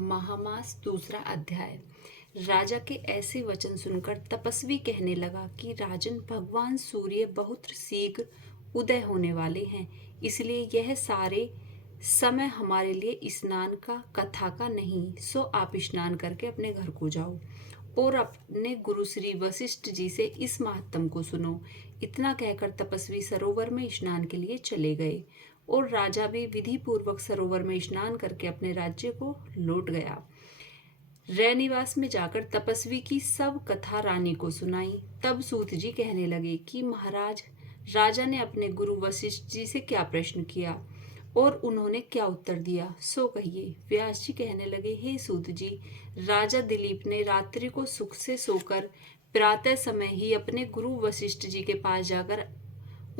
महामास दूसरा अध्याय। राजा के ऐसे वचन सुनकर तपस्वी कहने लगा कि राजन, भगवान सूर्य बहुत शीघ्र उदय होने वाले हैं, इसलिए यह सारे समय हमारे लिए स्नान का कथा का नहीं। सो आप स्नान करके अपने घर को जाओ और अपने गुरु श्री वशिष्ठ जी से इस महात्म को सुनो। इतना कहकर तपस्वी सरोवर में स्नान के लिए चले गए और राजा भी विधि पूर्वक सरोवर में स्नान करके अपने राज्य को लौट गया। रैनिवास में जाकर तपस्वी की सब कथा रानी को सुनाई। तब सूत जी कहने लगे कि महाराज, राजा ने अपने गुरु वशिष्ठ जी से क्या प्रश्न किया और उन्होंने क्या उत्तर दिया, सो कहिए। व्यास जी कहने लगे, हे सूत जी, राजा दिलीप ने रात्रि को सुख से सोकर प्रातः समय ही अपने गुरु वशिष्ठ जी के पास जाकर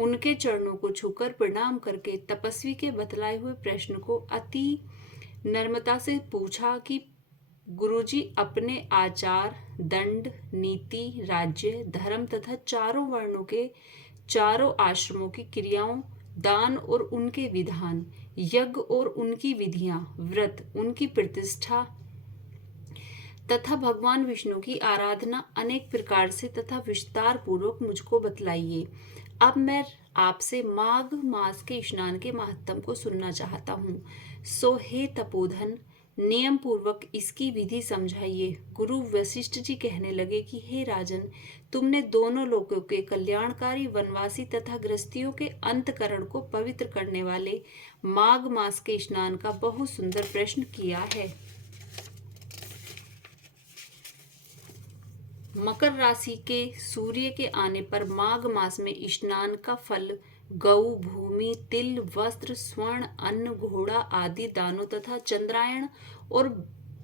उनके चरणों को छूकर प्रणाम करके तपस्वी के बतलाए हुए प्रश्न को अति नम्रता से पूछा कि गुरुजी, अपने आचार, दंड, नीति, राज्य, धर्म तथा चारों वर्णों के चारों आश्रमों की क्रियाओं, दान और उनके विधान, यज्ञ और उनकी विधियां, व्रत, उनकी प्रतिष्ठा तथा भगवान विष्णु की आराधना अनेक प्रकार से तथा विस्तार पूर्वक मुझको बतलाइए। अब मैं आपसे माघ मास के स्नान के महात्म को सुनना चाहता हूँ। सो हे तपोधन, नियम पूर्वक इसकी विधि समझाइए। गुरु वशिष्ठ जी कहने लगे कि हे राजन, तुमने दोनों लोकों के कल्याणकारी, वनवासी तथा गृहस्थियों के अंतकरण को पवित्र करने वाले माघ मास के स्नान का बहुत सुंदर प्रश्न किया है। मकर राशि के सूर्य के आने पर माघ मास में स्नान का फल गौ, भूमि, तिल, वस्त्र, स्वर्ण, अन्न, घोड़ा आदि दानों तथा चंद्रायण और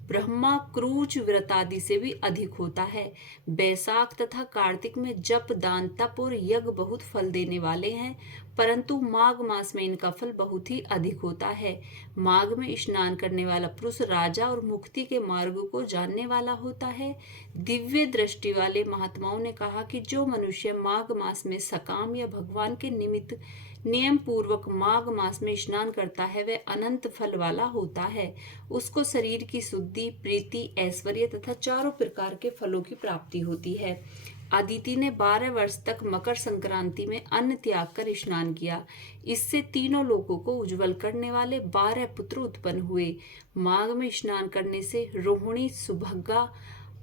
ब्रह्मा क्रूज व्रत आदि से भी अधिक होता है। बैसाख तथा कार्तिक में जप, दान, तप और यज्ञ बहुत फल देने वाले हैं, परंतु माघ मास में इनका फल बहुत ही अधिक होता है। माघ में स्नान करने वाला पुरुष राजा और मुक्ति के मार्ग को जानने वाला होता है। दिव्य दृष्टि वाले महात्माओं ने कहा कि जो मनुष्य माघ मास में सकाम या भगवान के निमित्त नियम पूर्वक माघ मास में स्नान करता है, वह अनंत फल वाला होता है। उसको शरीर की शुद्धि, प्रीति, ऐश्वर्य तथा चारों प्रकार के फलों की प्राप्ति होती है। अदिति ने 12 वर्ष तक मकर संक्रांति में अन्न त्याग कर स्नान किया। इससे तीनों लोकों को उज्जवल करने वाले 12 पुत्र उत्पन्न हुए। माघ में स्नान करने से रोहिणी, सुभगा,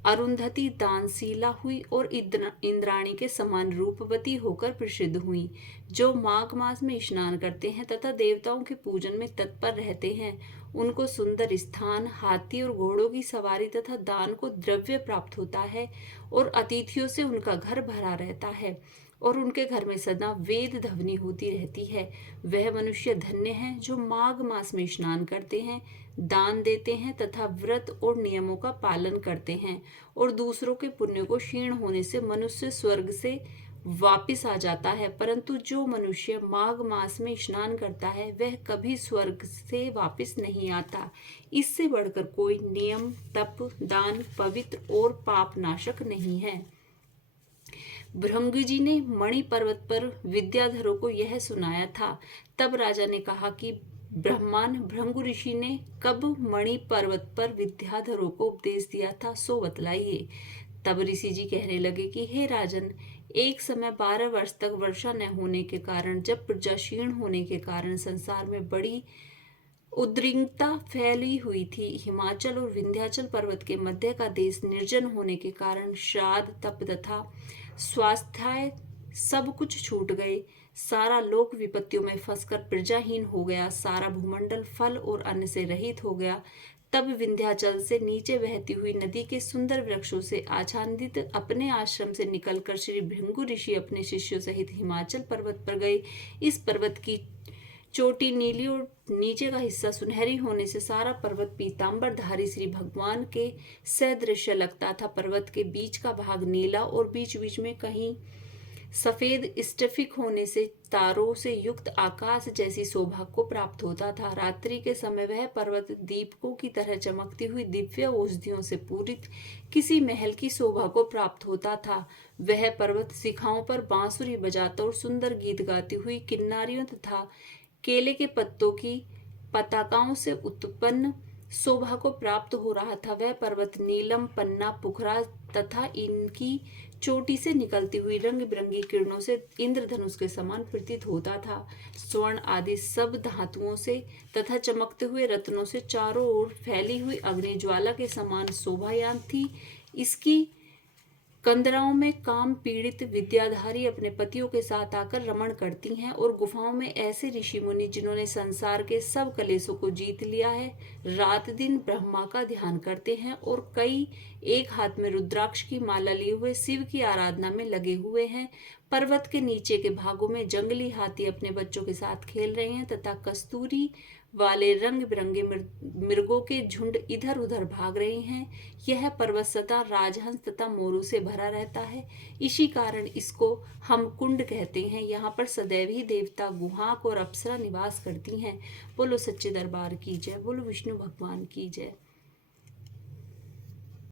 अरुंधति दानशीला हुई और इंद्राणी के समान रूपवती होकर प्रसिद्ध हुई। जो माघ मास में स्नान करते हैं तथा देवताओं के पूजन में तत्पर रहते हैं, उनको सुंदर स्थान, हाथी और घोड़ों की सवारी तथा दान को द्रव्य प्राप्त होता है और अतिथियों से उनका घर भरा रहता है और उनके घर में सदा वेद ध्वनि होती रहती है। वह मनुष्य धन्य है जो माघ मास में स्नान करते हैं, दान देते हैं तथा व्रत और नियमों का पालन करते हैं और दूसरों के पुण्य को क्षीण होने से मनुष्य स्वर्ग से वापिस आ जाता है। परंतु जो मनुष्य माघ मास में स्नान करता है, वह कभी स्वर्ग से वापिस नहीं आता। इससे बढ़कर कोई नियम, तप, दान, पवित्र और पाप नाशक नहीं है। भृंग जी ने मणि पर्वत पर विद्याधरों को यह सुनाया था। तब राजा ने कहा कि ब्रह्मान भृंगु ऋषि ने कब मणि पर्वत पर विद्याधरों को उपदेश दिया था, सो बतलाइए। तब ऋषि जी कहने लगे कि हे राजन, एक समय 12 वर्ष तक वर्षा न होने के कारण, जब प्रजा क्षीण होने के कारण संसार में बड़ी उद्रिक्तता फैली हुई थी। हिमाचल और विंध्याचल पर्वत के मध्य का देश निर्जन होने के कारण श्राद्ध, तप तथा स्वाध्याय सब कुछ छूट गए। सारा लोक विपत्तियों में फंसकर प्रजाहीन हो गया। सारा भूमंडल फल और अन्न से रहित हो गया। तब विंध्याचल से नीचे बहती हुई नदी के सुंदर वृक्षों से आच्छादित अपने आश्रम से निकलकर श्री भृंगु ऋषि अपने शिष्यों सहित हिमाचल पर्वत पर गए। इस पर्वत की चोटी नीली और नीचे का हिस्सा सुनहरी होने से सारा पर्वत पीतांबरधारी श्री भगवान के सदृश्य लगता था। पर्वत के बीच का भाग नीला और बीच बीच में कहीं सफेद स्टफिक होने से तारों से युक्त आकाश जैसी शोभा को प्राप्त होता था। रात्रि के समय वह पर्वत दीपकों की तरह चमकती हुई दिव्य औषधियों से पूरित किसी महल की शोभा को प्राप्त होता था। वह पर्वत शिखाओं पर बांसुरी बजाता और सुंदर गीत गाती हुई किन्नारियों तथा केले के पत्तों की पताकाओं से उत्पन्न शोभा को प्राप्त हो रहा था। वह पर्वत नीलम, पन्ना, पुखरा तथा इनकी चोटी से निकलती हुई रंग बिरंगी किरणों से इंद्रधनुष के समान प्रतीत होता था। स्वर्ण आदि सब धातुओं से तथा चमकते हुए रत्नों से चारों ओर फैली हुई अग्नि ज्वाला के समान शोभायान थी। इसकी कंदराओं में काम पीड़ित विद्याधारी अपने पतियों के साथ आकर रमण करती हैं, और गुफाओं में ऐसे ऋषि मुनि जिन्होंने संसार के सब कलेशों को जीत लिया है, रात दिन ब्रह्मा का ध्यान करते हैं, और कई एक हाथ में रुद्राक्ष की माला लिए हुए शिव की आराधना में लगे हुए हैं। पर्वत के नीचे के भागों में जंगली हाथी अपने बच्चों के साथ खेल रहे हैं तथा कस्तूरी वाले रंग बिरंगे मृगों के झुंड इधर उधर भाग रहे हैं। यह पर्वत सतह राजहंस तथा मोरों से भरा रहता है। इसी कारण इसको हम कुंड कहते हैं। यहाँ पर सदैव ही देवता, गुहाक और अप्सरा निवास करती हैं। बोलो सच्चे दरबार की जय। बोलो विष्णु भगवान की जय।